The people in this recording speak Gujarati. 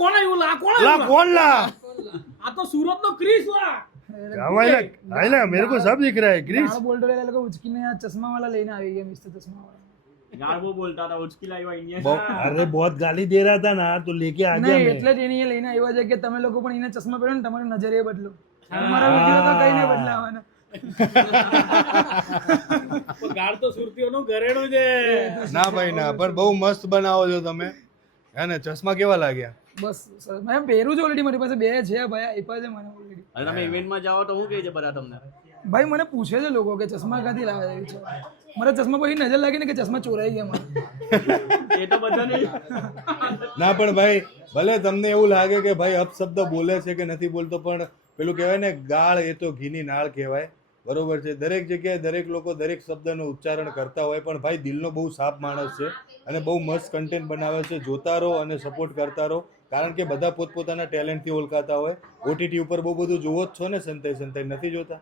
કોણ આવ્યું લા કોણ ला આવ્યું कौन ला આ તો સુરત નો ક્રિસ લા है ना मेरे को सब दिख रहा है ग्रीस ગાળ બોલ રહ્યા લોકો ઉચકીને આ ચશ્મા વાળા લઈને આવી ગયા મિસ્ટર ચશ્મા વાળા ગાળ वो बोलता था उचकी लाइव इंडियन अरे बहुत गाली दे रहा था ना तो लेके आ गया નહીં मैं એટલે જ એને અહીંયા લઈને આવ્યા છે કે તમે લોકો પણ એને ચશ્મા પહેરો ને તમારી નજરિયા બદલો તમારા વિડિયો તો કઈ નહીં બદલાવાના ગાળ તો સુરતીઓનું ઘરેણું છે ના ભાઈ ના પણ બહુ મસ્ત બનાવો છો તમે હે ને ચશ્મા કેવા લાગ્યા બસ સરસ. મેં પહેરું છે ઓલરેડી મારી પાસે બે છે ભાઈ આપ્યા છે મને ઓલરેડી અને તમે ઇવેન્ટમાં જાઓ તો હું કહે છે બધા તમને ભાઈ મને પૂછે છે લોકો કે ચશ્મા ક્યાંથી લાવ્યા છે મારા ચશ્મા પછી નજર લાગી ને કે ચશ્મા ચોરાઈ ગયા મારા એ તો બધાને ના પણ ભાઈ ભલે તમને એવું લાગે કે ભાઈ અપશબ્દ બોલે છે કે નથી બોલતો પણ પેલું કહેવાય ને ગાળ એ તો ઘીની નાળ કહેવાય બરોબર છે દરેક જગ્યાએ દરેક લોકો દરેક શબ્દનું ઉચ્ચારણ કરતા હોય પણ ભાઈ દિલનો બહુ સાફ માણસ છે અને બહુ મસ્ત કન્ટેન્ટ બનાવે છે જોતા રહો અને સપોર્ટ કરતા રહો કારણ કે બધા પોતપોતાના ટેલેન્ટથી ઓળખાતા હોય ઓટીટી ઉપર બહુ બધું જોવો જ છો ને સંતાઈ નથી જોતા